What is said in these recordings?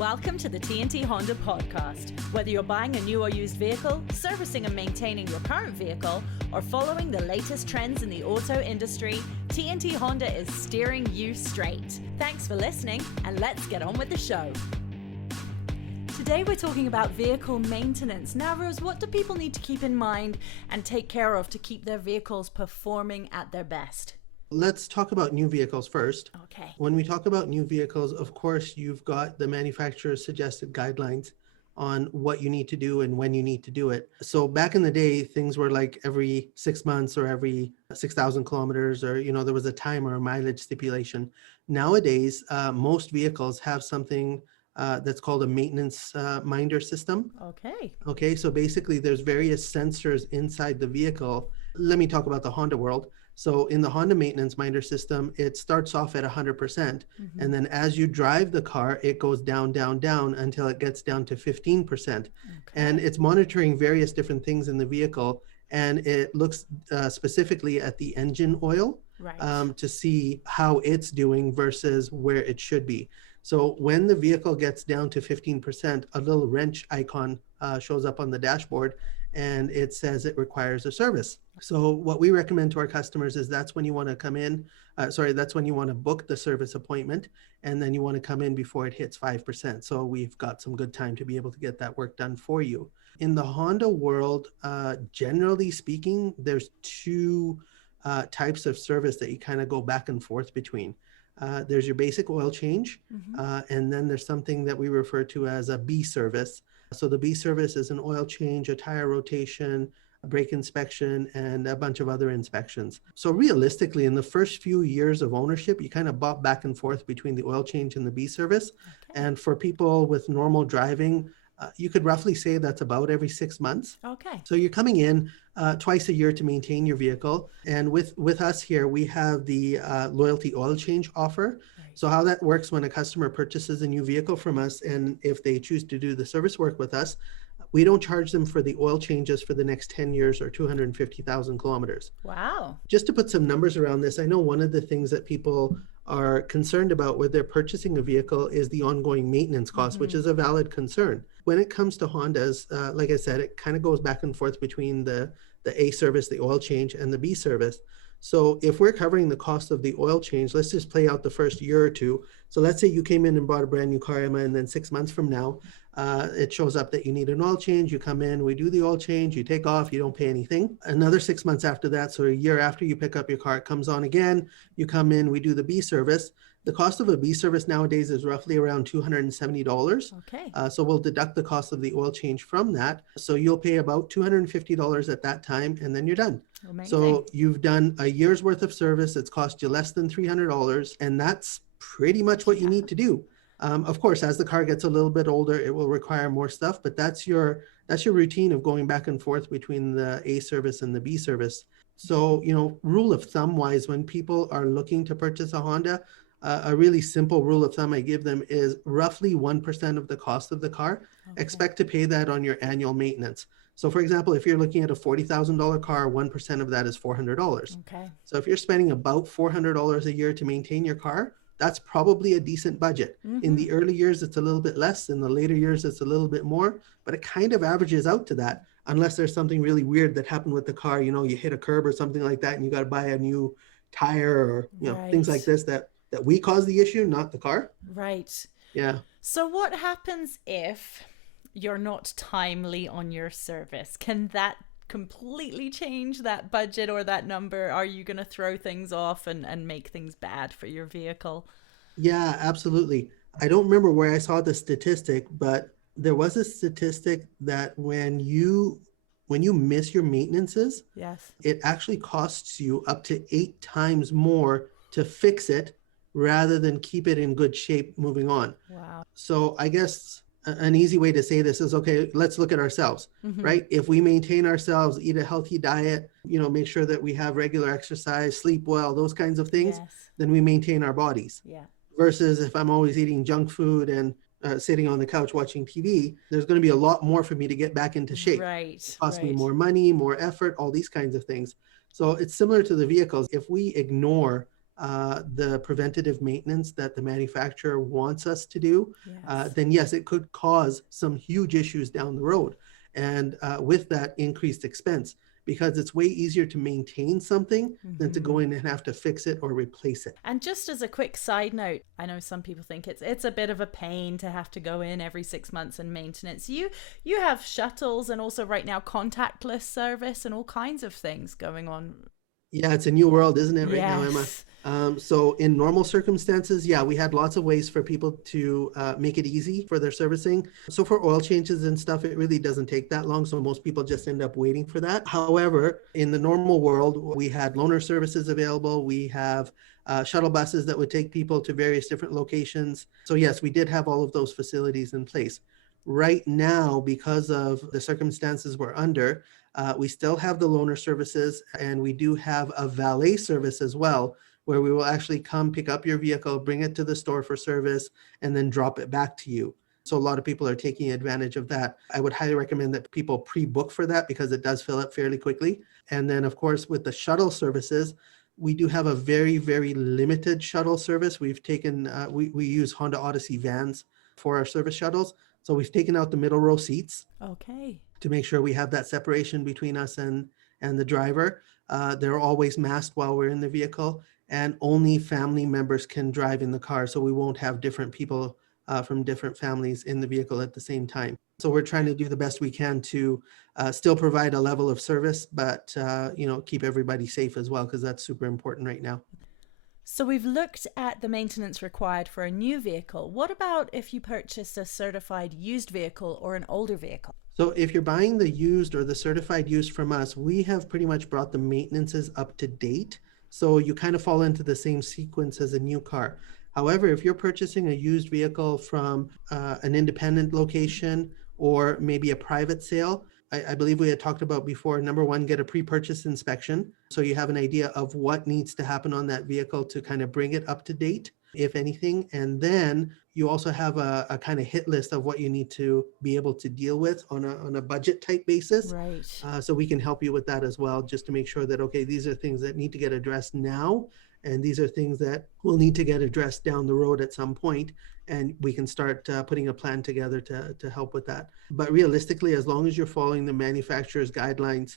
Welcome to the TNT Honda podcast. Whether you're buying a new or used vehicle, servicing and maintaining your current vehicle, or following the latest trends in the auto industry, TNT Honda is steering you straight. Thanks for listening, and let's get on with the show. Today we're talking about vehicle maintenance. Now, Rose, what do people need to keep in mind and take care of to keep their vehicles performing at their best? Let's talk about new vehicles first. Okay. When we talk about new vehicles, of course, you've got the manufacturer's suggested guidelines on what you need to do and when you need to do it. So back in the day, things were like every 6 months or every 6,000 kilometers, or, there was a time or a mileage stipulation. Nowadays, most vehicles have something that's called a maintenance minder system. Okay, so basically there's various sensors inside the vehicle. Let me talk about the Honda world. So in the Honda maintenance minder system, it starts off at 100%. And then as you drive the car, it goes down, down, down until it gets down to 15%. And it's monitoring various different things in the vehicle. And it looks specifically at the engine oil to see how it's doing versus where it should be. So when the vehicle gets down to 15%, a little wrench icon shows up on the dashboard, and it says it requires a service. So what we recommend to our customers is that's when you want to come in, that's when you want to book the service appointment, and then you want to come in before it hits 5%. So we've got some good time to be able to get that work done for you. In the Honda world, generally speaking, there's two types of service that you kind of go back and forth between. There's your basic oil change, and then there's something that we refer to as a B service. So the B service is an oil change, a tire rotation, a brake inspection, and a bunch of other inspections. So realistically, in the first few years of ownership, you kind of bop back and forth between the oil change and the B service. And for people with normal driving, you could roughly say that's about every 6 months. So you're coming in twice a year to maintain your vehicle. And with us here, we have the loyalty oil change offer. So how that works when a customer purchases a new vehicle from us, and if they choose to do the service work with us, we don't charge them for the oil changes for the next 10 years or 250,000 kilometers. Wow. Just to put some numbers around this, I know one of the things that people are concerned about when they're purchasing a vehicle is the ongoing maintenance cost, which is a valid concern. When it comes to Hondas, like I said, it kind of goes back and forth between the A service, the oil change, and the B service. So if we're covering the cost of the oil change, let's just play out the first year or two. So let's say you came in and bought a brand new car, Emma, and then 6 months from now, it shows up that you need an oil change. You come in, we do the oil change, you take off, you don't pay anything. Another 6 months after that, so a year after you pick up your car, it comes on again, you come in, we do the B service. The cost of a B service nowadays is roughly around $270. So we'll deduct the cost of the oil change from that. So you'll pay about $250 at that time, and then you're done. Amazing. So you've done a year's worth of service. It's cost you less than $300, and that's pretty much what you need to do. Of course, as the car gets a little bit older, it will require more stuff, but that's your routine of going back and forth between the A service and the B service. So, rule of thumb wise, when people are looking to purchase a Honda, a really simple rule of thumb I give them is roughly 1% of the cost of the car. Expect to pay that on your annual maintenance. So for example, if you're looking at a $40,000 car, 1% of that is $400. So if you're spending about $400 a year to maintain your car, that's probably a decent budget. In the early years, it's a little bit less. In the later years, it's a little bit more, but it kind of averages out to that, unless there's something really weird that happened with the car. You hit a curb or something like that, and you got to buy a new tire or things like this that we cause the issue, not the car. Right. Yeah. So what happens if you're not timely on your service? Can that completely change that budget or that number? Are you going to throw things off and make things bad for your vehicle? Yeah, absolutely. I don't remember where I saw the statistic, but there was a statistic that when you miss your maintenances, it actually costs you up to 8 times more to fix it rather than keep it in good shape moving on. Wow. So I guess an easy way to say this is, okay, let's look at ourselves, right? If we maintain ourselves, eat a healthy diet, make sure that we have regular exercise, sleep well, those kinds of things, then we maintain our bodies. Versus if I'm always eating junk food and sitting on the couch watching TV, there's going to be a lot more for me to get back into shape. It costs me more money, more effort, all these kinds of things. So it's similar to the vehicles. If we ignore the preventative maintenance that the manufacturer wants us to do, Yes. then yes, it could cause some huge issues down the road. And with that increased expense, because it's way easier to maintain something than to go in and have to fix it or replace it. And just as a quick side note, I know some people think it's a bit of a pain to have to go in every 6 months and maintenance. You have shuttles and also right now contactless service and all kinds of things going on. Yeah, it's a new world, isn't it, right now, Emma? Yes. So in normal circumstances, yeah, we had lots of ways for people to make it easy for their servicing. So for oil changes and stuff, it really doesn't take that long. So most people just end up waiting for that. However, in the normal world, we had loaner services available. We have shuttle buses that would take people to various different locations. So yes, we did have all of those facilities in place. Right now, because of the circumstances we're under, we still have the loaner services, and we do have a valet service as well, where we will actually come pick up your vehicle, bring it to the store for service, and then drop it back to you. So a lot of people are taking advantage of that. I would highly recommend that people pre-book for that because it does fill up fairly quickly. And then, of course, with the shuttle services, we do have a very, very limited shuttle service. We've taken, we use Honda Odyssey vans for our service shuttles. So we've taken out the middle row seats Okay. to make sure we have that separation between us and the driver. They're always masked while we're in the vehicle, and only family members can drive in the car. So we won't have different people from different families in the vehicle at the same time. So we're trying to do the best we can to still provide a level of service, but keep everybody safe as well, because that's super important right now. So we've looked at the maintenance required for a new vehicle. What about if you purchased a certified used vehicle or an older vehicle? So if you're buying the used or the certified used from us, we have pretty much brought the maintenances up to date. So you kind of fall into the same sequence as a new car. However, if you're purchasing a used vehicle from an independent location or maybe a private sale, I believe we had talked about before, number one, get a pre-purchase inspection. So you have an idea of what needs to happen on that vehicle to kind of bring it up to date, if anything. And then you also have a kind of hit list of what you need to be able to deal with on a budget type basis. Right. So we can help you with that as well, just to make sure that, okay, these are things that need to get addressed now. And these are things that will need to get addressed down the road at some point, and we can start putting a plan together to help with that. But realistically, as long as you're following the manufacturer's guidelines,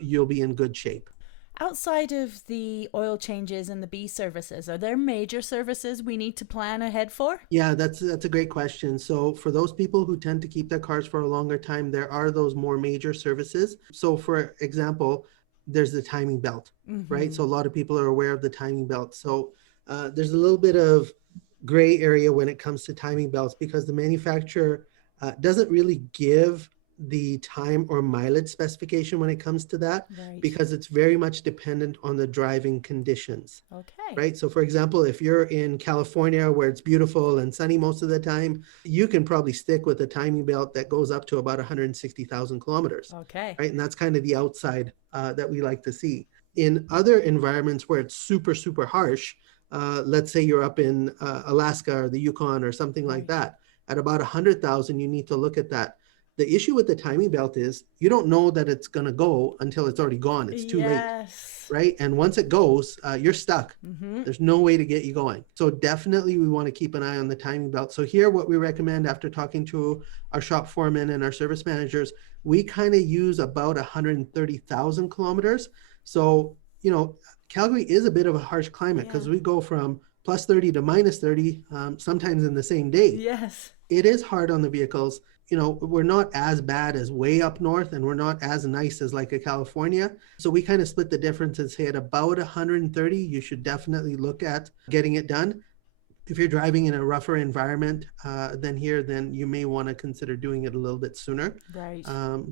you'll be in good shape. Outside of the oil changes and the B services, are there major services we need to plan ahead for? Yeah, that's a great question. So for those people who tend to keep their cars for a longer time, there are those more major services. So for example, there's the timing belt, right? So a lot of people are aware of the timing belt. So there's a little bit of gray area when it comes to timing belts, because the manufacturer doesn't really give the time or mileage specification when it comes to that, Right. because it's very much dependent on the driving conditions. Okay. Right. So for example, if you're in California where it's beautiful and sunny most of the time, you can probably stick with a timing belt that goes up to about 160,000 kilometers. Okay. Right. And that's kind of the outside that we like to see. In other environments where it's super, super harsh, let's say you're up in Alaska or the Yukon or something like that, at about 100,000, you need to look at that. The issue with the timing belt is you don't know that it's going to go until it's already gone. It's too late, right? And once it goes, you're stuck. There's no way to get you going. So definitely we want to keep an eye on the timing belt. So here, what we recommend after talking to our shop foremen and our service managers, we kind of use about 130,000 kilometers. So, Calgary is a bit of a harsh climate because we go from plus 30 to minus 30 sometimes in the same day. Yes. It is hard on the vehicles. We're not as bad as way up north, and we're not as nice as like a California. So we kind of split the difference and say at about 130, you should definitely look at getting it done. If you're driving in a rougher environment then you may want to consider doing it a little bit sooner. Right.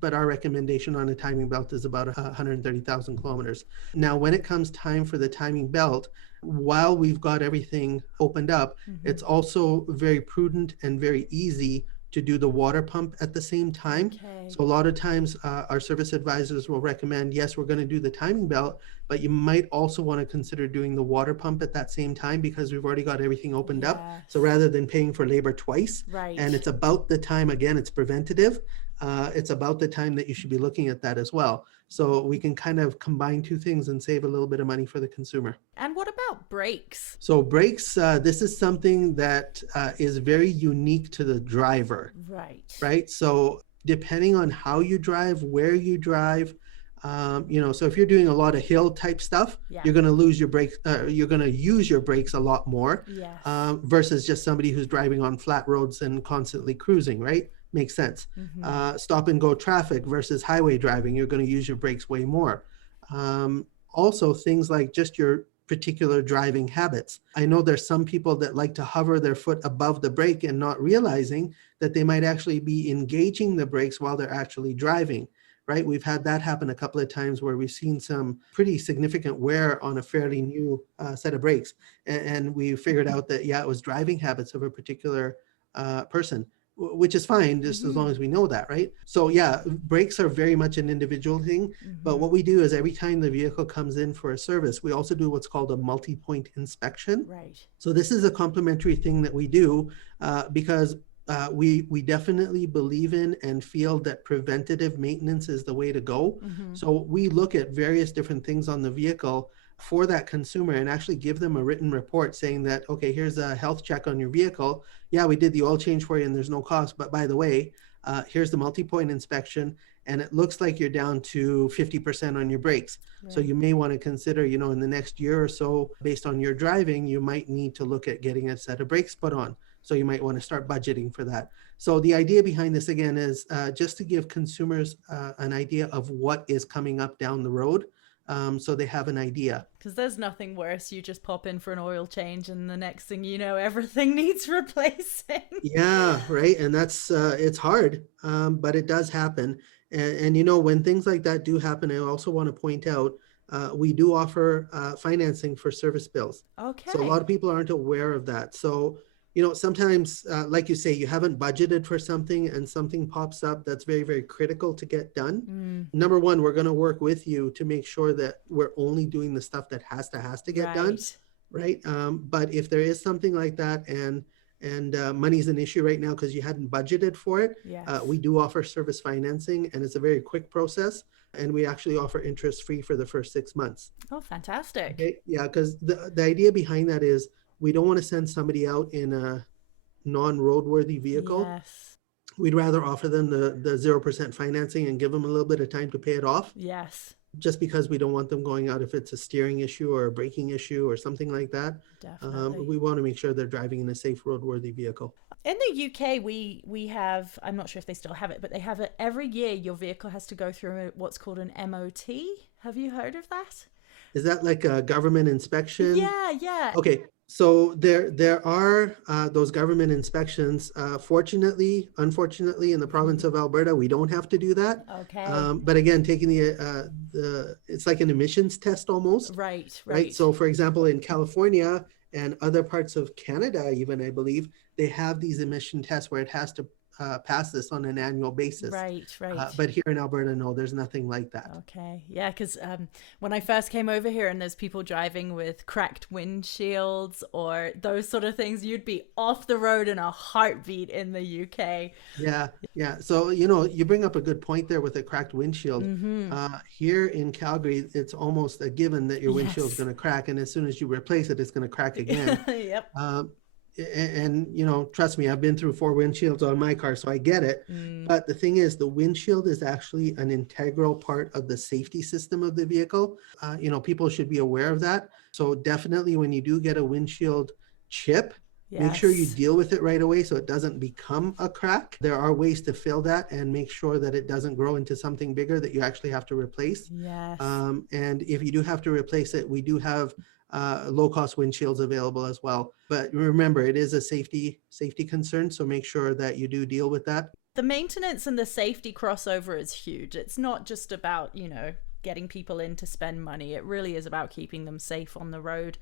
But our recommendation on a timing belt is about 130,000 kilometers. Now, when it comes time for the timing belt, while we've got everything opened up, it's also very prudent and very easy to do the water pump at the same time. Okay. So a lot of times our service advisors will recommend, yes, we're going to do the timing belt, but you might also want to consider doing the water pump at that same time, because we've already got everything opened up. So rather than paying for labor twice, Right. and it's about the time, again, it's preventative. It's about the time that you should be looking at that as well. So we can kind of combine two things and save a little bit of money for the consumer. And what about brakes? So brakes, this is something that is very unique to the driver, Right. right? So depending on how you drive, where you drive, so if you're doing a lot of hill type stuff, Yeah. you're going to lose your brakes. You're going to use your brakes a lot more Yes. versus just somebody who's driving on flat roads and constantly cruising, right? Makes sense. Stop and go traffic versus highway driving, you're going to use your brakes way more. Also, things like just your particular driving habits. I know there's some people that like to hover their foot above the brake and not realizing that they might actually be engaging the brakes while they're actually driving, right? We've had that happen a couple of times where we've seen some pretty significant wear on a fairly new set of brakes. And we figured out that, yeah, it was driving habits of a particular person, which is fine just as long as we know that, right? So yeah, brakes are very much an individual thing. But what we do is every time the vehicle comes in for a service, we also do what's called a multi-point inspection. Right. So this is a complimentary thing that we do because we definitely believe in and feel that preventative maintenance is the way to go. So we look at various different things on the vehicle for that consumer and actually give them a written report saying that, okay, here's a health check on your vehicle. Yeah, we did the oil change for you and there's no cost. But by the way, here's the multi-point inspection and it looks like you're down to 50% on your brakes. Right. So you may want to consider, in the next year or so, based on your driving, you might need to look at getting a set of brakes put on. So you might want to start budgeting for that. So the idea behind this, again, is just to give consumers an idea of what is coming up down the road. So they have an idea. Because there's nothing worse. You just pop in for an oil change and the next thing you know, everything needs replacing. Yeah, right. And that's, it's hard, but it does happen. And when things like that do happen, I also want to point out, we do offer financing for service bills. Okay. So a lot of people aren't aware of that. So, sometimes, like you say, you haven't budgeted for something and something pops up that's very, very critical to get done. Number one, we're going to work with you to make sure that we're only doing the stuff that has to get done. Right. But if there is something like that and money's an issue right now because you hadn't budgeted for it, we do offer service financing and it's a very quick process. And we actually offer interest free for the first 6 months. Oh, fantastic. Okay? Yeah, because the idea behind that is we don't want to send somebody out in a non-roadworthy vehicle. Yes. We'd rather offer them the 0% financing and give them a little bit of time to pay it off. Yes. Just because we don't want them going out if it's a steering issue or a braking issue or something like that. Definitely. We want to make sure they're driving in a safe roadworthy vehicle. In the UK, we have, I'm not sure if they still have it, but they have it every year. Your vehicle has to go through what's called an MOT. Have you heard of that? Is that like a government inspection? Yeah. Okay. So there are those government inspections. Unfortunately, in the province of Alberta, we don't have to do that. Okay. But again, taking it's like an emissions test almost. Right. So for example, in California and other parts of Canada, even I believe, they have these emission tests where it has to pass this on an annual basis. Right. But here in Alberta, no, there's nothing like that. Okay. Yeah, because when I first came over here and there's people driving with cracked windshields or those sort of things, you'd be off the road in a heartbeat in the UK. Yeah. So, you bring up a good point there with a cracked windshield. Here in Calgary, it's almost a given that your windshield is going to crack. And as soon as you replace it, it's going to crack again. Yep. And trust me, I've been through 4 windshields on my car, so I get it. But the thing is, the windshield is actually an integral part of the safety system of the vehicle. People should be aware of that. So definitely when you do get a windshield chip, make sure you deal with it right away so it doesn't become a crack. There are ways to fill that and make sure that it doesn't grow into something bigger that you actually have to replace. Yes. And if you do have to replace it, we do have low-cost windshields available as well. But remember, it is a safety concern, so make sure that you do deal with that. The maintenance and the safety crossover is huge. It's not just about, getting people in to spend money. It really is about keeping them safe on the road.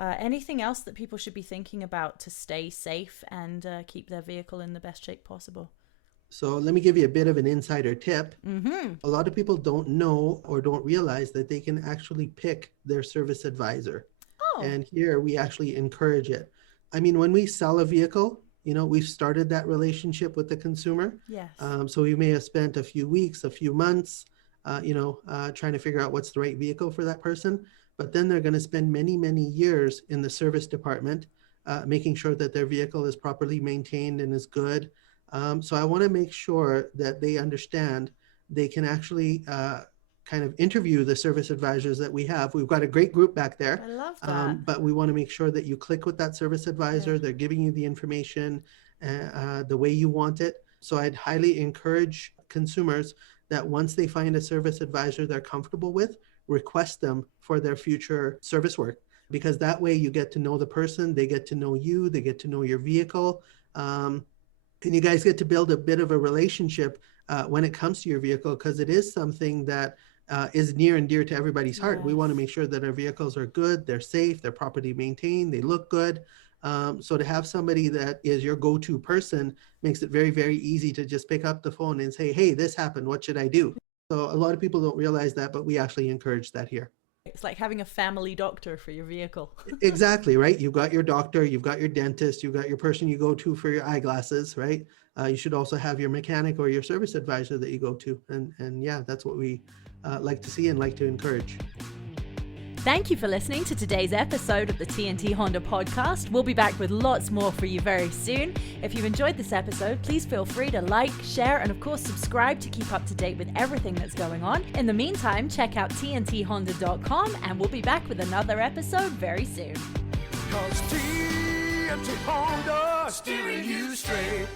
Anything else that people should be thinking about to stay safe and keep their vehicle in the best shape possible? So let me give you a bit of an insider tip. A lot of people don't know or don't realize that they can actually pick their service advisor. And here we actually encourage it. I mean, when we sell a vehicle, we've started that relationship with the consumer. Yes. So we may have spent a few weeks, a few months trying to figure out what's the right vehicle for that person. But then they're going to spend many, many years in the service department, making sure that their vehicle is properly maintained and is good. So I want to make sure that they understand they can actually kind of interview the service advisors that we have. We've got a great group back there. I love that. But we want to make sure that you click with that service advisor. Yeah. They're giving you the information the way you want it. So I'd highly encourage consumers that once they find a service advisor they're comfortable with, request them for their future service work, because that way you get to know the person, they get to know you, they get to know your vehicle, and you guys get to build a bit of a relationship when it comes to your vehicle, because it is something that is near and dear to everybody's heart. Yes. We want to make sure that our vehicles are good, they're safe, they're properly maintained, they look good. So to have somebody that is your go-to person makes it very, very easy to just pick up the phone and say, hey, this happened, what should I do? So a lot of people don't realize that, but we actually encourage that here. It's like having a family doctor for your vehicle. Exactly, right? You've got your doctor, you've got your dentist, you've got your person you go to for your eyeglasses, right? You should also have your mechanic or your service advisor that you go to. And yeah, that's what we like to see and like to encourage. Thank you for listening to today's episode of the TNT Honda podcast. We'll be back with lots more for you very soon. If you've enjoyed this episode, please feel free to like, share, and of course subscribe to keep up to date with everything that's going on. In the meantime, check out tnthonda.com and we'll be back with another episode very soon. 'Cause TNT Honda steering you straight.